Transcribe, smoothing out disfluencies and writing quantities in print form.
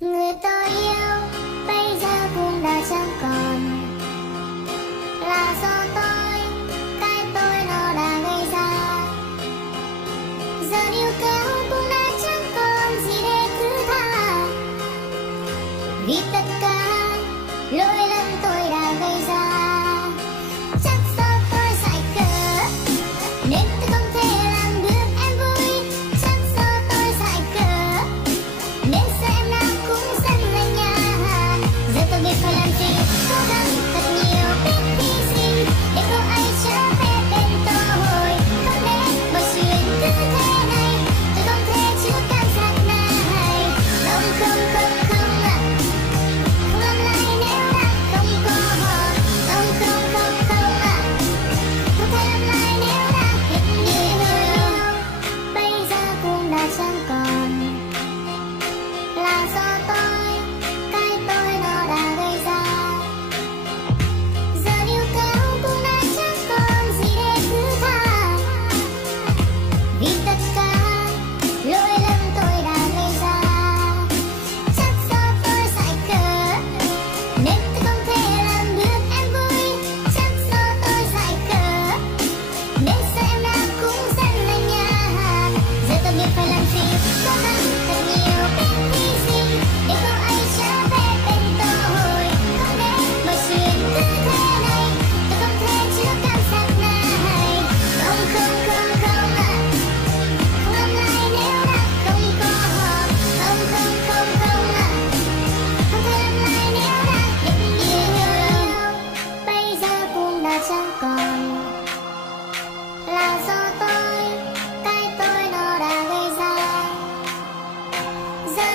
Người tôi yêu bây giờ cũng đã chẳng còn, là do tôi, cái tôi nó đã gây ra. Giờ níu kéo cũng đã chẳng còn gì để thứ tha, vì tất cả lỗi lầm tôi đã gây ra. Chắc do tôi dại khờ nên tôi không thể làm được em vui. Chắc do tôi dại khờ nên giờ em nào cũng giận lời nhà. Giờ tôi biết phải làm gì, cố gắng thật nhiều, biết hy sinh để cô ấy trở về bên tôi. Không để mọi chuyện cứ thế này, tôi không thể chịu cảm giác này. Không không không không ạ, không làm lại nếu đã không có họ. Không không không không ạ, không thể làm lại nếu đã hết nhiều. Bây giờ cũng đã chẳng còn, là do tôi, cái tôi nó đã gây ra. Giờ níu kéo cũng đã chẳng còn gì để thứ tha, vì tất cả lỗi lầm tôi đã gây ra. Chắc do tôi dại khờ nên tôi không thể làm được em vui. Chắc do tôi dại khờ nên giờ em nào cũng giận lời nhà. Giờ tôi biết phải làm gì, cố gắng thật nhiều, biết hy sinh để cô ấy trở về bên tôi. Không để mọi chuyện cứ thế này, tôi không thể chịu cảm giác này. Không không không không ạ, không làm lại nếu đã không có họ. Không không không không ạ, không thể làm lại nếu đã hết nhiều. Bây giờ cũng đã chẳng còn, là do tôi, cái tôi nó đã gây ra. Giờ